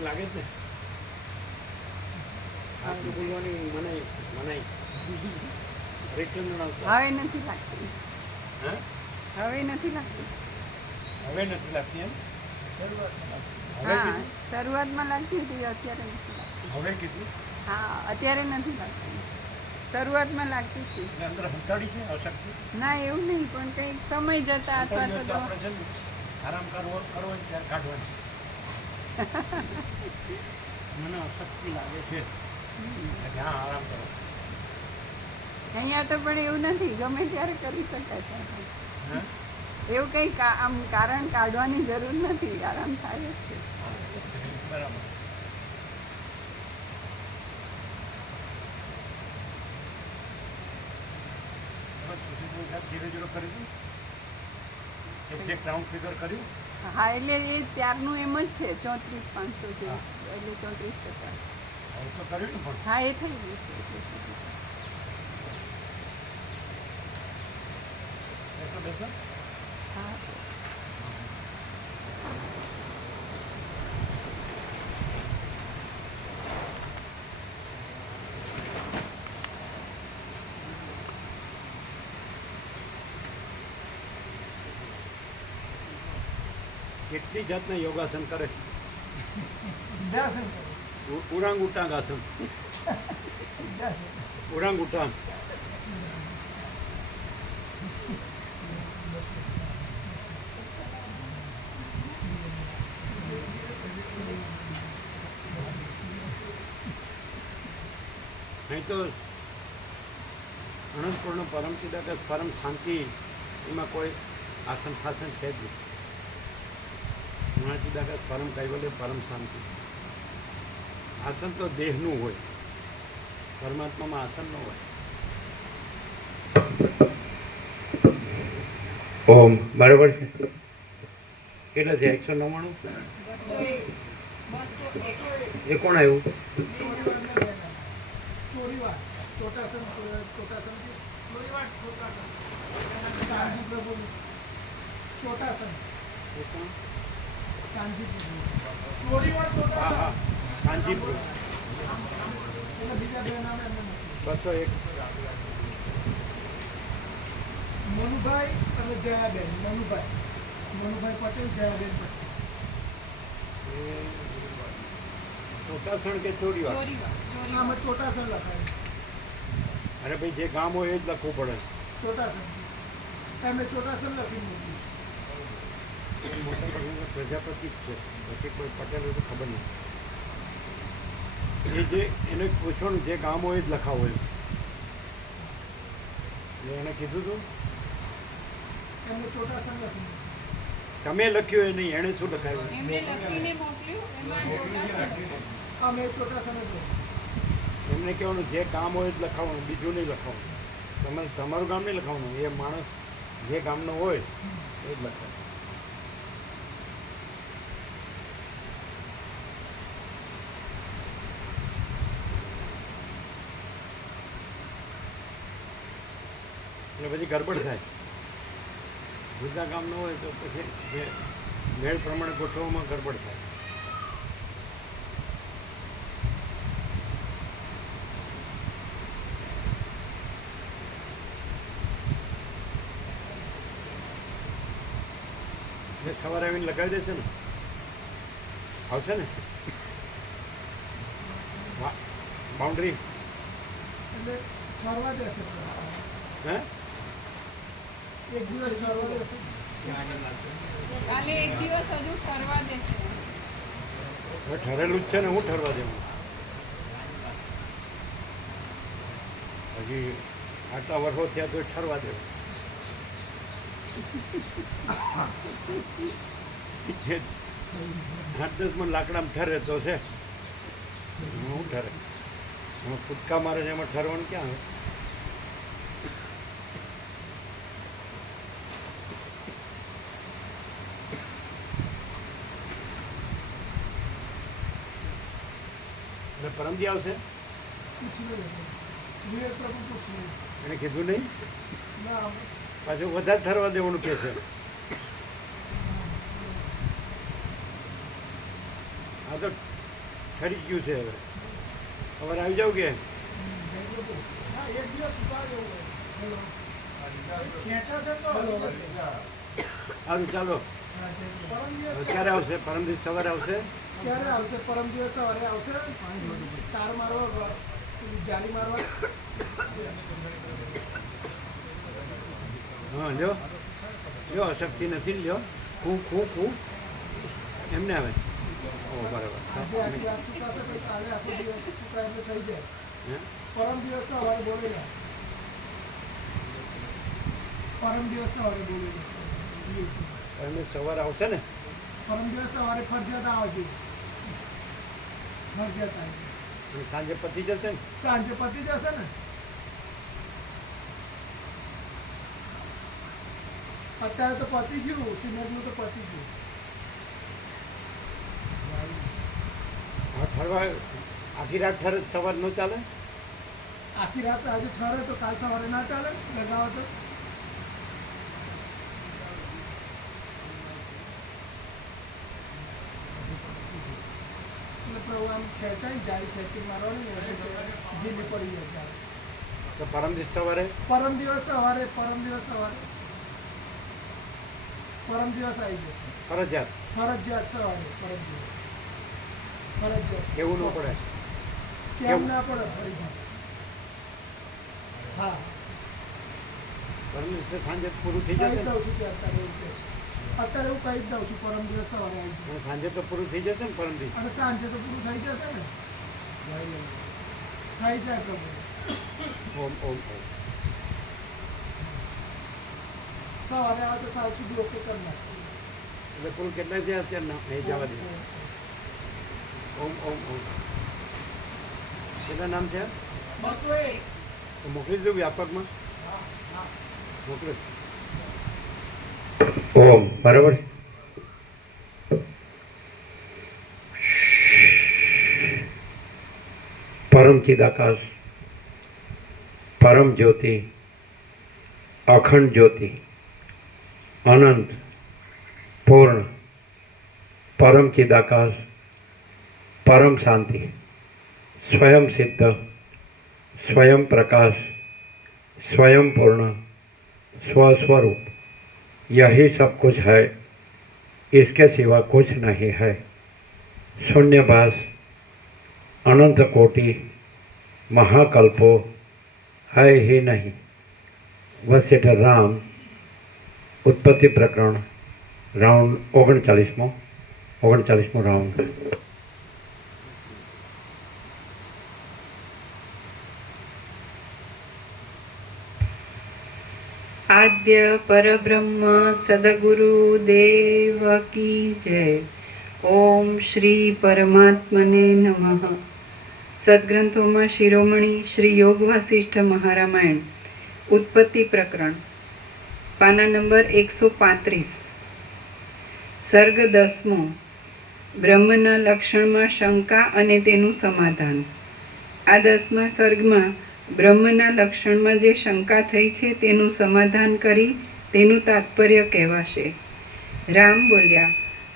લાગે જ ને આટલું બોલવાની મનાઈ મનાઈ હવે નથી લાગતી. હા હવે નથી લાગતી હવે નથી લાગતી એમ શરૂઆતમાં લાગતી હતી અત્યારે નથી લાગતી. હવે કેટલી હા અત્યારે નથી લાગતી. શરૂઆતમાં લાગતી હતી. અંદર હંતાડી છે અશક્તિ? ના એવું નહીં પણ કંઈક સમય જતા અથવા તો આરામ કરવો કરવો ત્યારે કાઢવાની મને અશક્તિ લાગે છે. હા આરામ કરો. અહીંયા તો પણ એવું નથી ગમે ત્યારે કરી શકાય છે. એવું કંઈ આમ કારણ કાઢવાની જરૂર નથી આરામ થાય જ છે. બરાબર બસ સુશીલભાઈ સાહેબ ધીરે એક્ઝેક્ટ રાઉન્ડ ફિગર કર્યું? હા એટલે એ ત્યારનું એમ જ છે ચોત્રીસ પાંચસો જેવું. એટલે ચોત્રીસ પચાસ. તો કર્યું ને પણ? હા એ થઈ ગયું છે એટલે બેસો બેસો. હા. કેટલી જાતના યોગાસન કરે? ઉરાંગ ઉટાંગ આસન ઉરાંગ ઉટાંગ નહીં તો અનંતપૂર્ણ પરમ ચિદાકર પરમ શાંતિ એમાં કોઈ આસન ફાસન છે જ નહીં. ચિદાકર પરમ કૈવલ્ય પરમ શાંતિ. આસન તો દેહનું હોય. પરમાત્મામાં આસન ન હોય. ઓમ બરાબર છે? કેટલા છે એકસો નવ્વાણું? એ કોણ આવ્યું ચોરીવાર ચોટાસન બસો એક મનુભાઈ અને જયાબેન મનુભાઈ મનુભાઈ પટેલ જયાબેન પટેલ ચોટાસણ કે ચોરીવાર આમાં ચોટાસન લખાય અરે ભાઈ જે ગામ હોય એ જ લખવું પડે. ચોટાસન એમને ચોટાસન લખી મૂક્યું એ મોટા ભાગે પ્રજાપતિ જ છે પછી કોઈ પટેલ હોય તો ખબર નહીં એ જે એને પૂછવાનું જે ગામ હોય જ લખાવો એમ. એટલે એને કીધું હતું એમને ચોટાસન લખી તમે લખ્યું એ નહીં એણે શું લખાયું? એમને લખીને મોકલ્યું એમાં મેં ચોટાસન એમને કહેવાનું જે કામ હોય જ લખાવવાનું બીજું નહીં લખાવવાનું તમારે તમારું ગામ નહીં લખાવવાનું એ માણસ જે ગામનો હોય એ જ લખાય. એટલે પછી ગરબડ થાય. જુદા કામ ન હોય તો પછી જે મેળ પ્રમાણે ગોઠવવામાં ગરબડ થાય. જે સવારે આવીને લગાવી દેશે ને? આવશે ને? બાઉન્ડ્રી? એટલે ફરવા દેશે હે? એક દિવસ કાલે એક દિવસ હજુ ફરવા દેશે. હવે ઠરેલું જ છે ને હું ઠરવા દેવું હજી આટલા વર્ષો થયા તો ઠરવા દેવું. જે આઠ દસ મણ લાકડામાં ઠરે તો છે. હું શું ઠરે. એમાં કૂદકા મારે છે એમાં ઠરવાનું ક્યાં આવે પરમદી આવશે? એને કીધું નહીં? પાછું વધારે ઠરવા દેવાનું કે છે. આ તો ઠરી ગયું છે હવે. સવારે આવી જાવ કે? હા સારું ચાલો અત્યારે આવશે? પરમ દિવસ સવારે આવશે? ક્યારે આવશે? પરમ દિવસ સવારે આવશે? તાર મારવા જાલી મારવા? હા લ્યો. લ્યો શક્તિ નથી લ્યો. ખૂબ ખૂબ ખૂબ એમને આવે. ઓ બરાબર? પરમ દિવસ સવારે બોલી પરમ દિવસ સવારે બોલી પરમ દિવસ સવારે આવશે ને? પરમ દિવસ સવારે ફરજિયાત આવે છે. સાંજે પતી જશે ને? સાંજે પતી જશે ને? અત્યારે તો પતી ગયું સિમેન્ટનું તો પતી ગયું. ઠરવા આખી રાત ઠરે સવાર ન ચાલે? આખી રાત આજે છરે તો કાલ સવારે ના ચાલે લગાવો તો. ને જાય ખેંચી મારવાની ઢીલી પડી જાય તો પરમ દિવસ સવારે? પરમ દિવસ સવારે પરમ દિવસ સવારે. પરમ દિવસ આવી જશે. ફરજિયાત? ફરજિયાત સવારે પરમ દિવસ. ફરજિયાત. કેવું ન પડે. કેમ ના પડે? ફરી હા. પરમ દિવસે સાંજે પૂરું થઈ જાય અત્યારે હું કહી જ દઉં છું પરમ દિવસ સવારે આવી જશે સાંજે તો પૂરું થઈ જશે ને પરમ દિવસ? અને સાંજે તો પૂરું થઈ જશે ને? થઈ જાય પ્રભુ. ઓમ ઓમ ઓમ. સવારે આવે તો સાંજ સુધી ઓકે કરી નાખો. એટલે પૂરું કેટલા છે અત્યારે નહીં જવા દે. ઓમ ઓમ. ઓમ કેટલા નામ છે બસો મોકલી દઉં વ્યાપકમાં? મોકલું. ओम बराबर परम चिदाकाश परम ज्योति अखंड ज्योति अनंत पूर्ण परम चिदाकाश परम शांति स्वयं सिद्ध स्वयं प्रकाश स्वयं पूर्ण स्वस्वरूप यही सब कुछ है इसके सिवा कुछ नहीं है शून्यभास अनंत कोटि महाकल्पो है ही नहीं વસિઠ રામ ઉત્પત્તિ પ્રકરણ રાઉન્ડ ઓગણચાલીસમો ઓગણચાલીસમો રાઉન્ડ આદ્ય પરબ્રહ્મ સદગુરુ દેવ કી જય ઓમ શ્રી પરમાત્મને નમઃ સદગ્રંથોમાં શિરોમણી શ્રી યોગ વાસિષ્ઠ મહારામાયણ ઉત્પત્તિ પ્રકરણ પાના નંબર એકસો પાંત્રીસ સર્ગ દસમો બ્રહ્મના લક્ષણમાં શંકા અને તેનું સમાધાન। આ દસમા સર્ગમાં બ્રહ્મના લક્ષણમાં જે શંકા થઈ છે તેનું સમાધાન કરી તેનું તાત્પર્ય કહેવાશે. રામ બોલ્યા,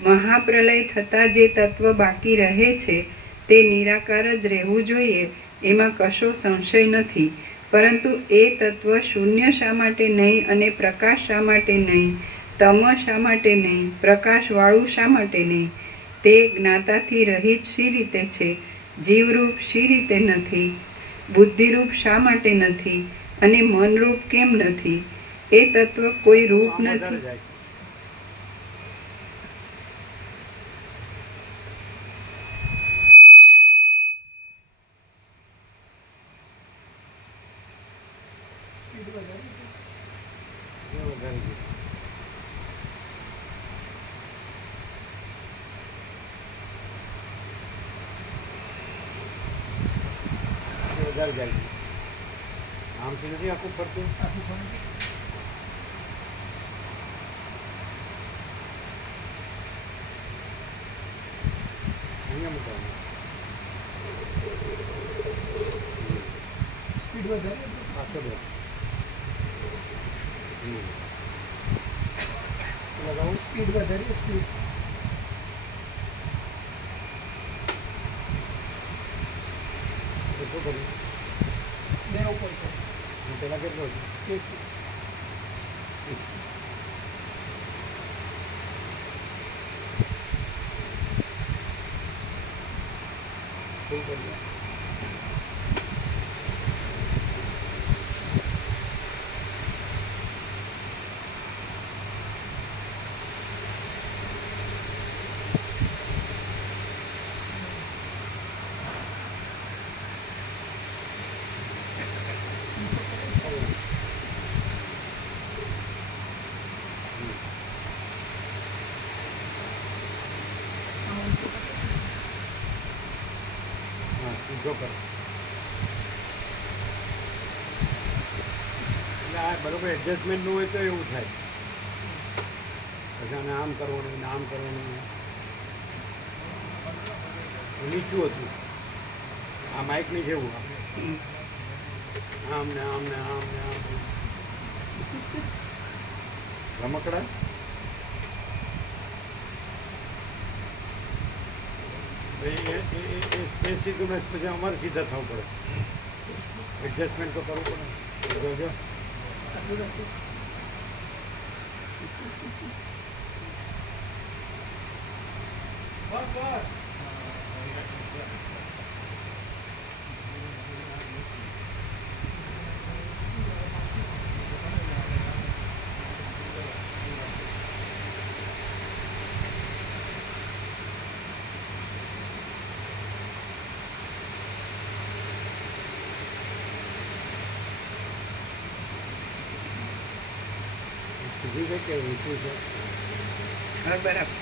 મહાપ્રલય થતાં જે તત્વ બાકી રહે છે તે નિરાકાર જ રહેવું જોઈએ, એમાં કશો સંશય નથી. પરંતુ એ તત્વ શૂન્ય શા માટે નહીં અને પ્રકાશ શા માટે નહીં, તમ શા માટે નહીં, પ્રકાશવાળું શા માટે નહીં? તે જ્ઞાતાથી રહિત શી રીતે છે? જીવરૂપ શી રીતે નથી? બુદ્ધિરૂપ શા માટે નથી અને મનરૂપ કેમ નથી? એ તત્વ કોઈ રૂપ નથી. Thank સ્પીડ જાય છે. આમથી નથી આખું ફરતું આખું ફરી અહીંયા મૂકવાનું સ્પીડ વધારે પાછો દે હમ. લગાવું સ્પીડ વધારે સ્પીડ તો શું કરું બે ઉપર કરો. હું પેલા કેટલો છે એક ફૂલ કરી દો. આમ ઊંચું કરો. હા સીધો કરો એટલે આ બરોબર એડજસ્ટમેન્ટનું હોય તો એવું થાય. આને આમ કરવાનું, ને આમ કરવાનું. નીચું હતું. આ માઇકની જેવું આમ ને આમ ને આમ ને આમ રમકડા? એ એ પછી અમારે સીધા થવું પડે. એડજસ્ટમેન્ટ તો કરવું પડે. જોજો. આટલું રાખો. છે કે ઊંચું છે? હા બરાબર.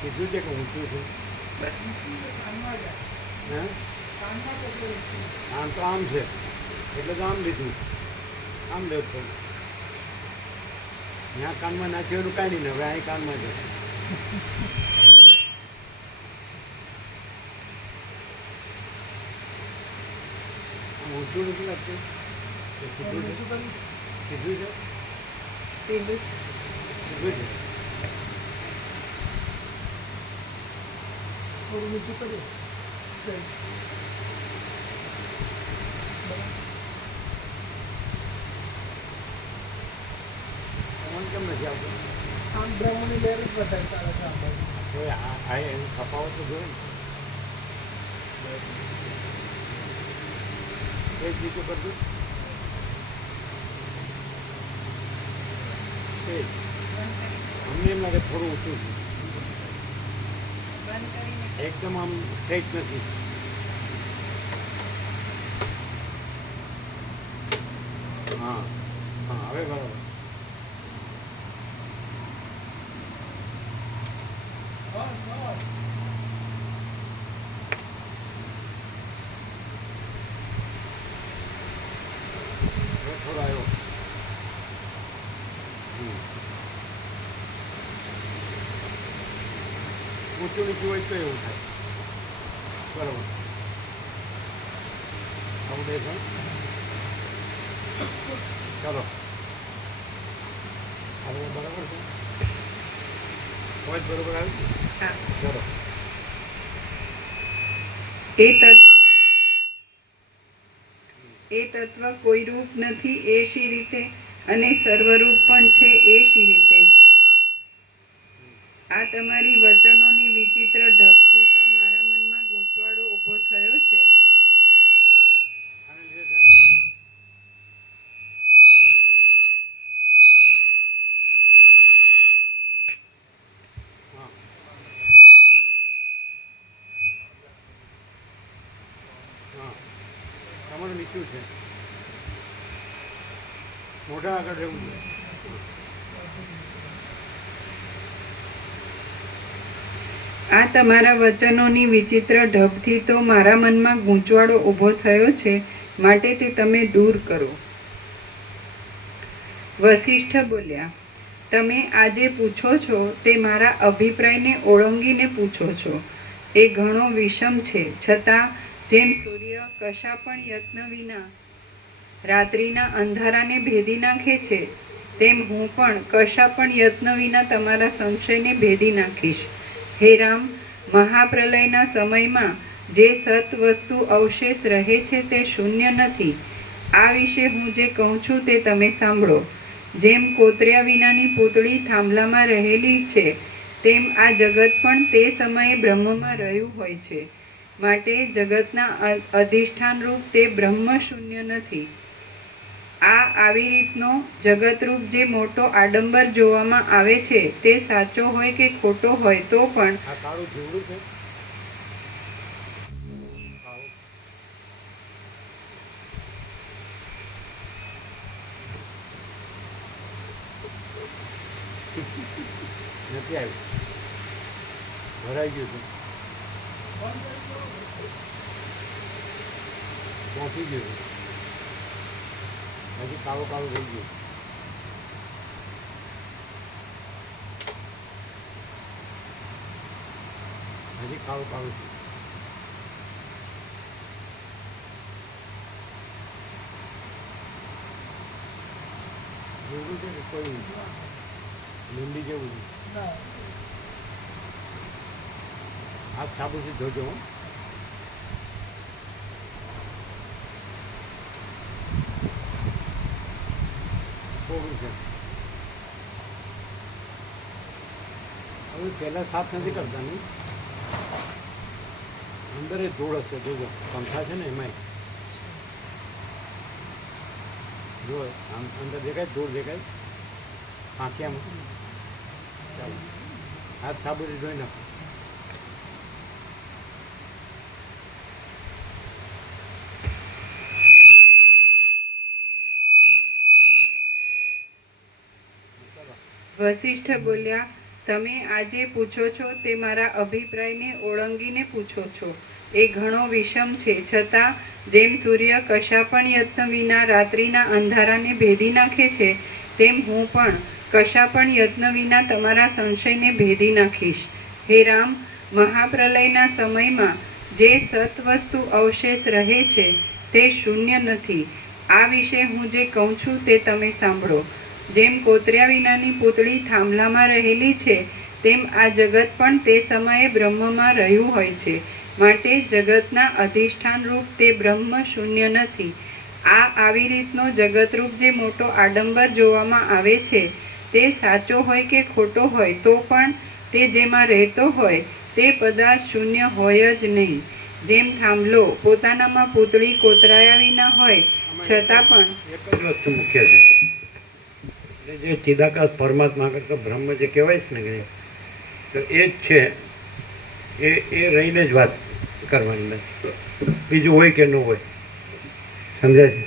સીધું છે કે ઊંચું છે? આમ તો આમ છે. એટલે તો આમ લીધું. આમ લેવું પડે. ત્યાં કાનમાં નાખ્યું એનું કાઢી ને હવે અહીં કાનમાં છે ઊંચું નથી લાગતું? કે સીધું છે સીધું છે? સીધું. સીધું છે થોડું કરીએ. બરાબર. કેમ નથી આવતો આમ બ્રહ્મની લહેર જ ચાલે છે આ બાજુ. આ એનું તફાવત તો જોયું ને એ જ રીતે બધું એ જ. અમને લાગે થોડું ઓછું છે. એકદમ આમ ઠેક નથી. હા હા હવે બરાબર. ઊંચું નીચું હોય તો એવું થાય. બરાબર. આવું ચાલો. આપણે બરાબર છે? હોય બરાબર આવી ચાલો. એ તત્વ એ તત્વ કોઈ રૂપ નથી, એ શી રીતે? અને સર્વરૂપ પણ છે, એ શી રીતે? આ તમારી વચનોની વિચિત્ર ઢબથી તો મારા મનમાં ગૂંચવાડો ઊભો થયો છે તમારું નીચું છે મોઢા આગળ રહેવું જોઈએ આ તમારા વચનોની વિચિત્ર ઢબથી તો મારા મનમાં ગૂંચવાડો ઊભો થયો છે, માટે તે તમે દૂર કરો. વશિષ્ઠ બોલ્યા, તમે આજે પૂછો છો, તે મારા અભિપ્રાયને ઓળંગીને પૂછો છો. એ ઘણો વિષમ છે. છતાં, જેમ સૂર્ય કશા પણ યત્ન વિના રાત્રિના અંધારાને ભેદી નાખે છે, તેમ હું પણ કશા પણ યત્ન વિના તમારા સંશયને ભેદી નાખીશ. હે રામ મહાપ્રલયના સમયમાં જે સત વસ્તુ અવશેષ રહે છે તે શૂન્ય નથી. આ વિશે હું જે કહું છું તે તમે સાંભળો. જેમ કોતર્યા વિનાની પૂતળી થાંભલામાં રહેલી છે, તેમ આ જગત પણ તે સમયે બ્રહ્મમાં રહ્યું હોય છે. માટે જગતના અધિષ્ઠાનરૂપ તે બ્રહ્મ શૂન્ય નથી. આ આવી રીતનો જગતરૂપ જે મોટો આડંબર જોવામાં આવે છે, તે સાચો હોય કે ખોટો હોય તો પણ ભરાઈ ગયું છે. હજી કાળું કાળું થઈ ગયું. હજી કાળું કાળું છે જેવું છે કે કોઈ લીંબી જેવું છે? હાથ સાબુથી ધોજો હો. કોરું છે હવે પહેલાં સાફ નથી કરતા નહીં અંદર એ ધૂળ હશે જોજો પંખા છે ને એમાંય જો આમ અંદર દેખાય ધૂળ દેખાય આંખિયામાં ચાલો હાથ સાબુથી ધોઈ નાખો વશિષ્ઠ બોલ્યા તમે આજે પૂછો છો તે મારા અભિપ્રાયને ઓળંગીને પૂછો છો. એ ઘણો વિષમ છે. છતાં, જેમ સૂર્ય કશા પણ યત્ન વિના રાત્રિના અંધારાને ભેદી નાખે છે, તેમ હું પણ કશા પણ યત્ન વિના તમારા સંશયને ભેદી નાખીશ. હે રામ, મહાપ્રલયના સમયમાં જે સત વસ્તુ અવશેષ રહે છે, તે શૂન્ય નથી. આ વિશે હું જે કહું છું તે તમે સાંભળો. જેમ કોતર્યા વિનાની પૂતળી થાંભલામાં રહેલી છે, તેમ આ જગત પણ તે સમયે બ્રહ્મમાં રહ્યું હોય છે. માટે જગતના અધિષ્ઠાન રૂપ તે બ્રહ્મ શૂન્ય નથી. આ આવી રીતનો જગતરૂપ જે મોટો આડંબર જોવામાં આવે છે, તે સાચો હોય કે ખોટો હોય તો પણ તે જેમાં રહેતો હોય, તે પદાર્થ શૂન્ય હોય જ નહીં. જેમ થાંભલો પોતાનામાં પૂતળી કોતરાયા વિના હોય, છતાં પણ એક જ વસ્તુ મુખ્ય છે. જે ચિદાકાશ પરમાત્મા કરતો બ્રહ્મ જે કહેવાય છે ને તો એ જ છે, એ એ રહીને જ વાત કરવાની નથી બીજું હોય કે ન હોય. સમજાય છે?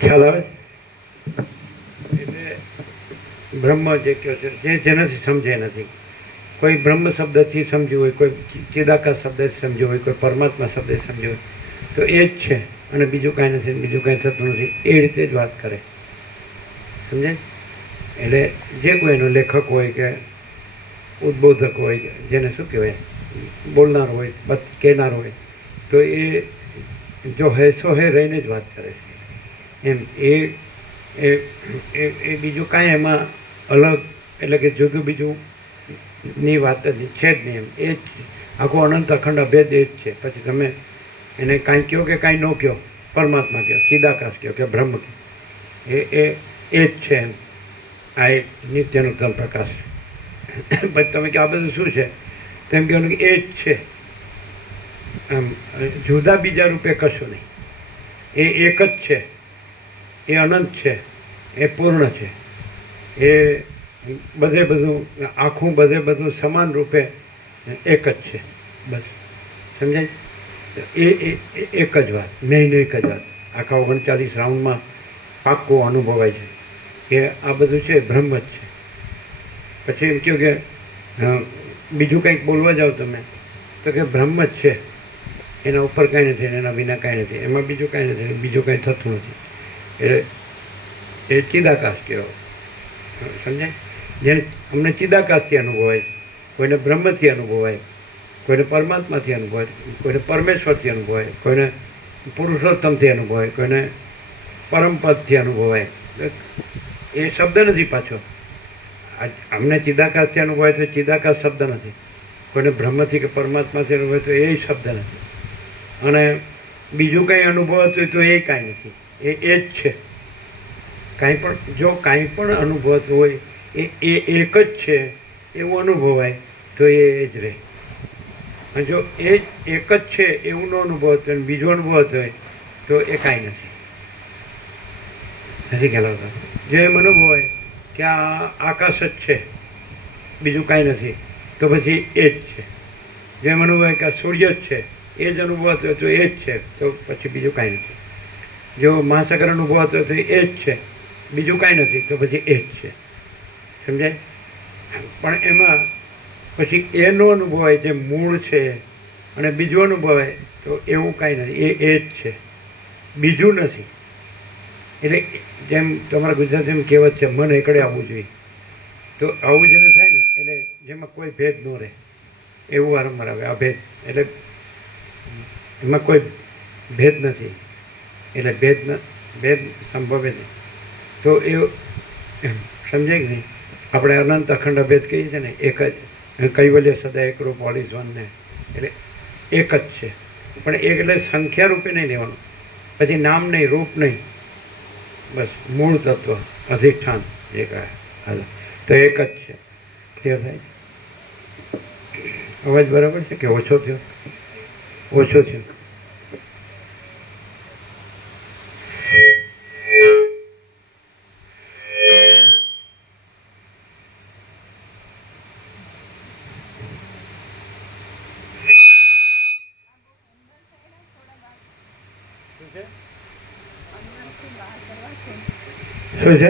ખ્યાલ આવે એટલે બ્રહ્મ જે કહો છે, જે જેનાથી સમજે નથી. કોઈ બ્રહ્મ શબ્દથી સમજ્યું હોય, કોઈ ચિદાકાશ શબ્દથી સમજ્યું હોય, કોઈ પરમાત્મા શબ્દ સમજ્યું હોય તો એ જ છે. અને બીજું કાંઈ નથી, બીજું કાંઈ થતું નથી. એ રીતે જ વાત કરે. સમજે? એટલે જે કોઈ એનો લેખક હોય કે ઉદ્બોધક હોય, જેને શું કહેવાય, બોલનાર હોય, બત કહેનાર હોય, તો એ જો હેસો હે રહીને જ વાત કરે છે. એમ, એ એ એ એ બીજું કાંઈ એમાં અલગ, એટલે કે જુદું બીજું ની વાત જ છે જ નહીં એમ. એ જ આખો અનંત અખંડ અભેદ એ જ છે. પછી તમે એને કાંઈ કહો કે કાંઈ ન કહો પરમાત્મા કહો ચિદાકાશ કહો કે બ્રહ્મ કહો એ એ એ જ છે એમ. આ એક તલ પ્રકાશ પછી તમે કે આ બધું શું છે? તેમ કહેવાનું કે એ જ છે. આમ જુદા બીજા રૂપે કશું નહીં. એ એક જ છે. એ અનંત છે. એ પૂર્ણ છે. એ બધે બધું, આખું બધે બધું સમાન રૂપે એક જ છે. બસ. સમજાય? એ એક જ વાત, નહીં એક જ વાત. આખા ઓગણચાલીસ રાઉન્ડમાં પાક્કો અનુભવાય છે કે આ બધું છે, બ્રહ્મ જ છે. પછી એમ કહ્યું કે બીજું કંઈક બોલવા જાઓ તમે, તો કે બ્રહ્મ જ છે. એના ઉપર કાંઈ નથી એના વિના કાંઈ નથી. એમાં બીજું કાંઈ નથી બીજું કાંઈ થતું નથી. એટલે એ ચિદાકાશ કહેવાય. સમજાય? જેને અમને ચિદાકાશથી અનુભવાય, કોઈને બ્રહ્મથી અનુભવાય કોઈને પરમાત્માથી અનુભવે, કોઈને પરમેશ્વરથી અનુભવે, કોઈને પુરુષોત્તમથી અનુભવાય કોઈને પરમપદથી અનુભવાય એ શબ્દ નથી પાછો. અમને ચિદાકાશથી અનુભવાય તો ચિદાકાશ શબ્દ નથી. કોઈને બ્રહ્મથી કે પરમાત્માથી અનુભવે તો એ શબ્દ નથી. અને બીજું કંઈ અનુભવતું તો એ કાંઈ નથી. એ એ જ છે. કાંઈ પણ, જો કાંઈ પણ અનુભવતું હોય, એ એ એક જ છે, એવું અનુભવાય તો એ જ રહે. અને જો એ એક જ છે, એવું ન અનુભવતું હોય બીજો અનુભવ હોય, તો એ કાંઈ નથી. નથી ખેલાવતા જો એમ હોય કે આ આકાશ જ છે, બીજું કાંઈ નથી, તો પછી એ જ છે. જો એમ હોય કે આ સૂર્ય જ છે, એ જ અનુભવાતો હોય, તો એ જ છે, તો પછી બીજું કાંઈ નથી. જો મહાસાગર અનુભવ હતો તો એ જ છે, બીજું કાંઈ નથી, તો પછી એ જ છે. સમજાય? પણ એમાં પછી એનો અનુભવાય જે મૂળ છે અને બીજું અનુભવાય તો એવું કાંઈ નથી. એ એ જ છે. બીજું નથી. એટલે જેમ તમારા ગુજરાતીમાં કહેવત છે, મન એકડે આવવું જોઈએ. તો આવું જેને થાય ને, એટલે જેમાં કોઈ ભેદ ન રહે. એવું વારંવાર આવે આ ભેદ એટલે એમાં કોઈ ભેદ નથી. એટલે ભેદ ન, ભેદ સંભવે નહીં. તો એ સમજાય કે નહીં? આપણે અનંત અખંડ અભેદ કહીએ છીએ ને, એક જ કૈવલ્ય સદા એકરૂપ ઓલ ઇઝ વન એટલે એક જ છે. પણ એક એટલે સંખ્યા રૂપે નહીં લેવાનું. પછી નામ નહીં, રૂપ નહીં. બસ, મૂળ તત્વ, અધિષ્ઠાન જે કહે હાલ. તો એક જ છે. ક્લિયર થાય? અવાજ બરાબર છે કે ઓછો થયો? ઓછો થયો. হয়েছে